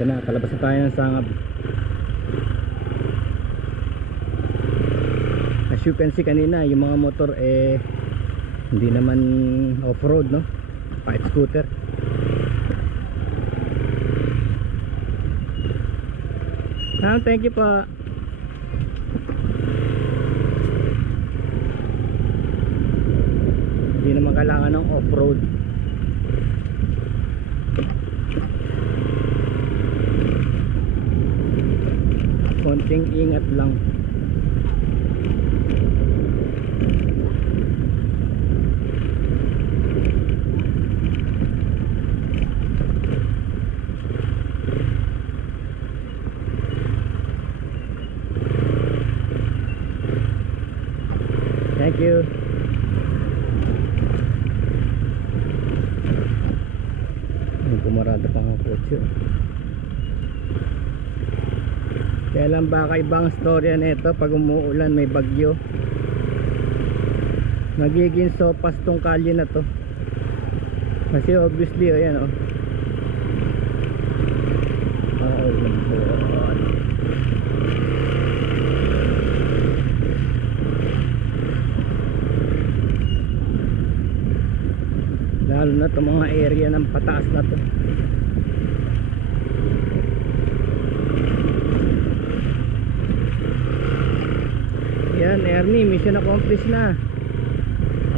Ito na, palabas na tayo ng Sangab. As you can see kanina, yung mga motor hindi naman off-road, no? Kahit scooter. Thank you pa. Hindi naman kailangan ng off-road. Konting ingat lang. Thank you. Pumarada pa ang kotse. Kaya lang baka ibang storya nito pag umuulan, may bagyo. Magiging sopas tong kalye na to. Kasi obviously, ayan oh. Lalo na itong mga area ng pataas na to. Yan, Ernie, mission accomplished na.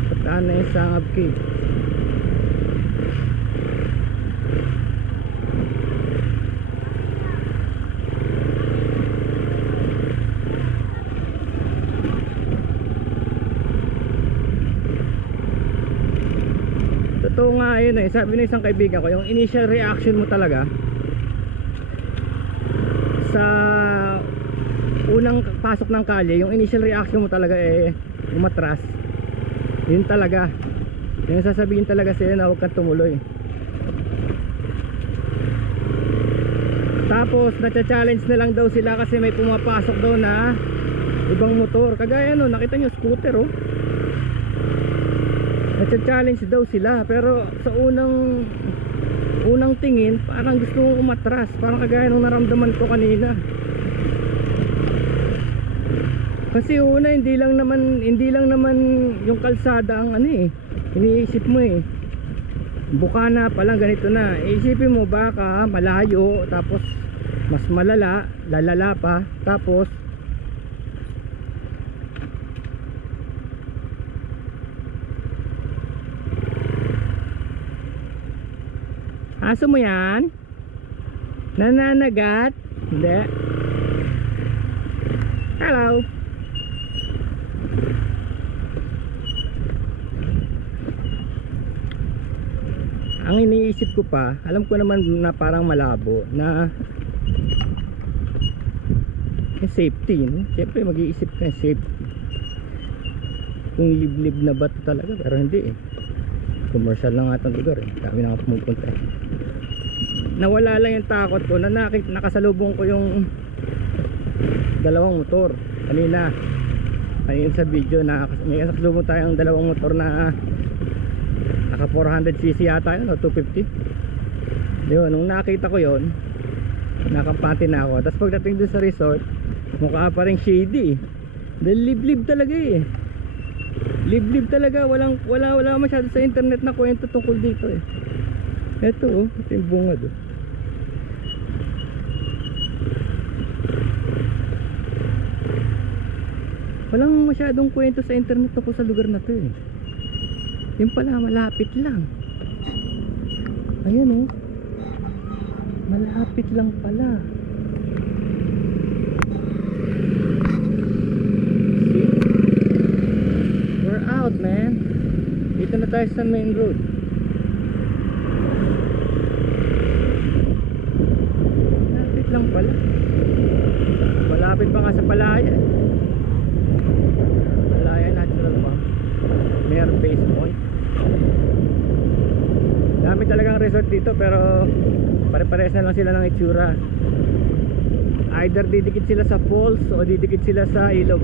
Pataan na yung Sangab Cave. Totoo nga yun eh, sabi ng isang kaibigan ko, yung initial reaction mo talaga sa unang pasok ng kalye, yung initial reaction mo talaga umatras. Yun talaga, yung sasabihin talaga sa'yo na huwag kang tumuloy. Tapos nacha-challenge na lang daw sila kasi may pumapasok daw na ibang motor. Kagaya no, nakita nyo scooter oh, nacha-challenge daw sila. Pero sa unang tingin parang gusto mong umatras. Parang kagaya nung naramdaman ko kanina. Kasi una hindi lang naman yung kalsada ang iniisip mo eh. Bukana pa lang, ganito na. Iisipin mo baka malayo, tapos mas lalala pa, tapos aso mo yan? Nananagat? Hindi. Hello. Ang iniisip ko pa, alam ko naman na parang malabo na yung safety, no? Siyempre mag-iisip ka ng safety. Kung liblib na ba ito talaga, pero hindi eh. Commercial lang atong lugar eh. Dami na nga pumupunta eh. Nawala lang yung takot ko na nakasalubong ko yung dalawang motor kanina. Ayun sa video na may nakasalubong tayong dalawang motor na naka 400cc yata yun o 250. Yun, nung nakita ko yun, nakampante na ako. Tapos pagdating dun sa resort, mukha pa rin shady. Dahil liblib talaga eh. Liblib talaga, wala masyado sa internet na kwento tungkol dito eh. Ito oh, ito yung bungad oh. Walang masyadong kwento sa internet tungkol sa lugar na to eh. Yung pala malapit lang. Ayan oh, malapit lang pala. We're out man. Dito na tayo sa main road. Malapit lang pala. Malapit pa nga sa Palaya. Palaya Natural Park, Mayor Base Point. Dami talagang resort dito pero pare-pares na lang sila ng itsura. Either didikit sila sa falls o didikit sila sa ilog.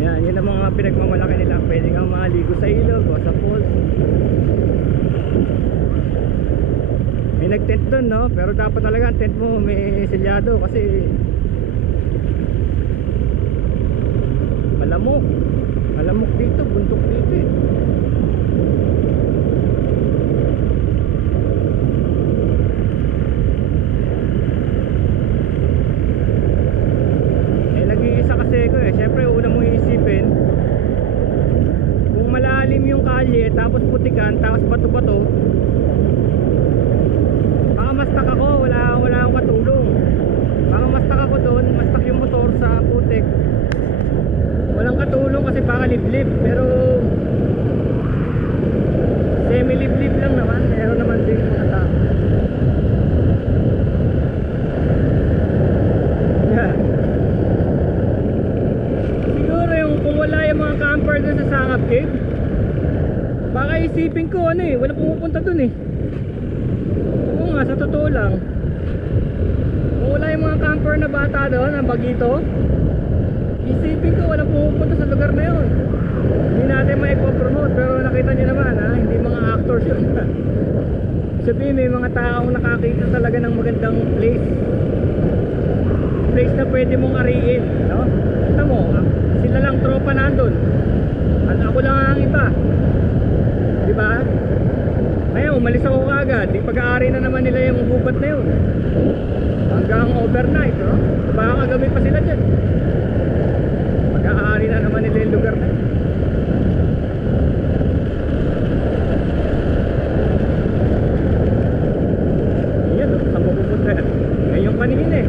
Yan, yun ang mga pinagmamalaki nila. Pwede kang maligo sa ilog o sa falls. May nag-tent doon, no? Pero dapat talaga ang tent mo may selyado kasi malamok. Malamok dito, bundok dito eh. Nag-iisa kasi ko eh. Siyempre una mong iisipin, kung malalim yung kalye, tapos putikan, tapos bato-bato, baka mastak ako, wala akong katulong. Baka mastak ako doon, mastak yung motor sa putik. Walang katulong kasi baka liblib, pero semi-liblib lang naman. Meron naman din mga tao. Yeah. Siguro yung kung wala yung mga camper doon sa Sangab Cave, baka isipin ko ano eh, wala pumupunta doon eh. Oo nga, sa totoo lang, kung wala yung mga camper na bata doon, ang bagito, isipin ko wala pumupunta sa lugar na yun. Hindi natin maipopromote, pero nakita nyo naman ha, hindi mga actors yun. Sabihin may mga taong nakakita talaga ng magandang place na pwede mong ariin, no? Kita mo, sila lang tropa nandun at ako lang ang iba, diba? Ngayon umalis ako kagad, di pag-aari na naman nila yung gubat na yun hanggang overnight, no? Baka kagabi pa sila dyan, pag-aari na naman nila yung lugar na yun. Yan, saan mo pupunta yan? Ngayon yung paningin eh,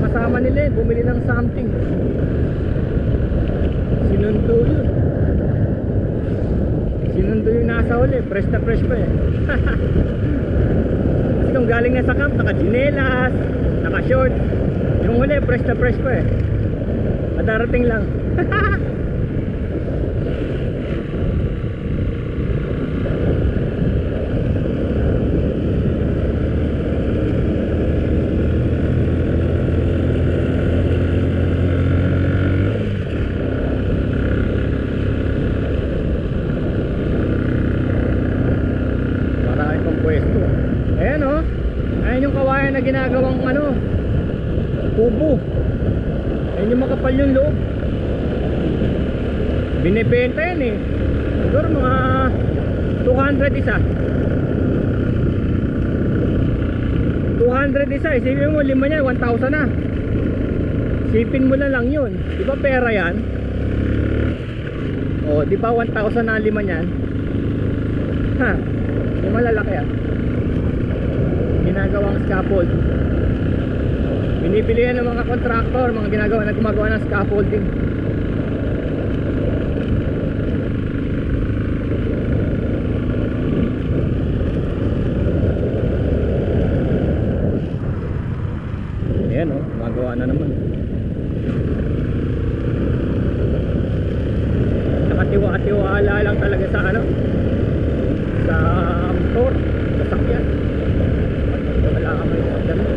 kasama nila eh, bumili ng something, sinundo yun, yung nasa huli, fresh na fresh pa eh. Kasi kung galing na sa camp, naka chinelas, naka short, yung huli fresh na fresh pa eh, madarating lang. Ginagawang ano, kubo. Ayun yung makapal yung loob. Binibenta yan eh. Siguro mga 200 isa. 200 isa. Isipin mo, lima niya 1,000 na. Sipin mo na lang yun. Di ba pera yan? O, di ba 1,000 na lima niyan? Ha, yung malalaki ah. Ginagawang scaffold. Binibili yan ng mga contractor, mga gumagawa ng scaffolding. Ayan o, gumagawa na naman. Nakatiwa-tiwala lang talaga sa ano, sa motor, sa sakyan. Wala kang may order mo.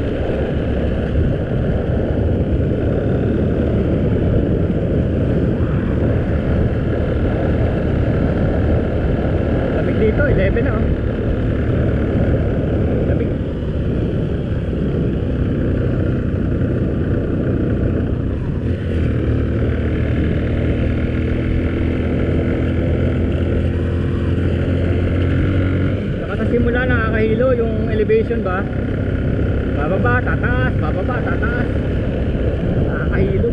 Lamig dito, 11 na oh. Lamig. Saka sa simula nakakahilo yung elevation ba? Bababa, tataas, bababa, tataas. Nakakahilo.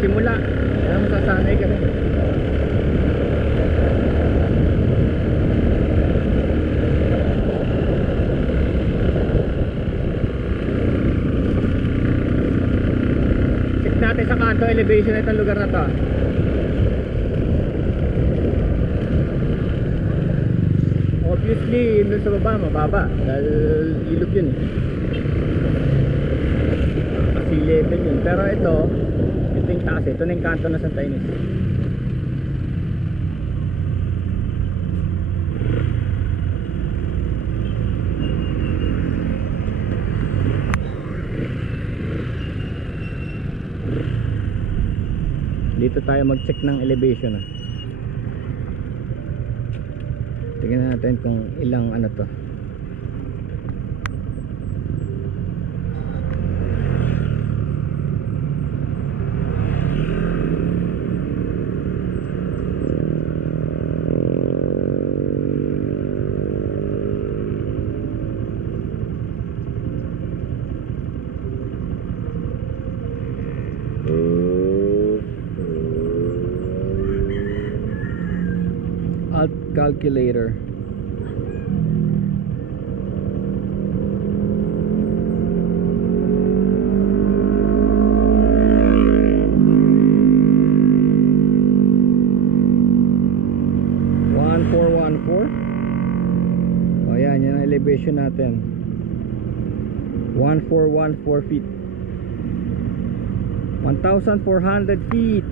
Simula, kaya masasanay ka rin. Check natin sa kanto elevation itong lugar na to. Obviously, doon sa baba, mababa dahil ilog yun eh. Kasi level yun. Pero ito yung taas eh. Ito na yung kanto na Santa Ines. Dito tayo mag-check ng elevation ah. Tingnan natin kung ilang ano to. calculator. O yan, yan ang elevation natin. 1414 feet. 1,400 feet.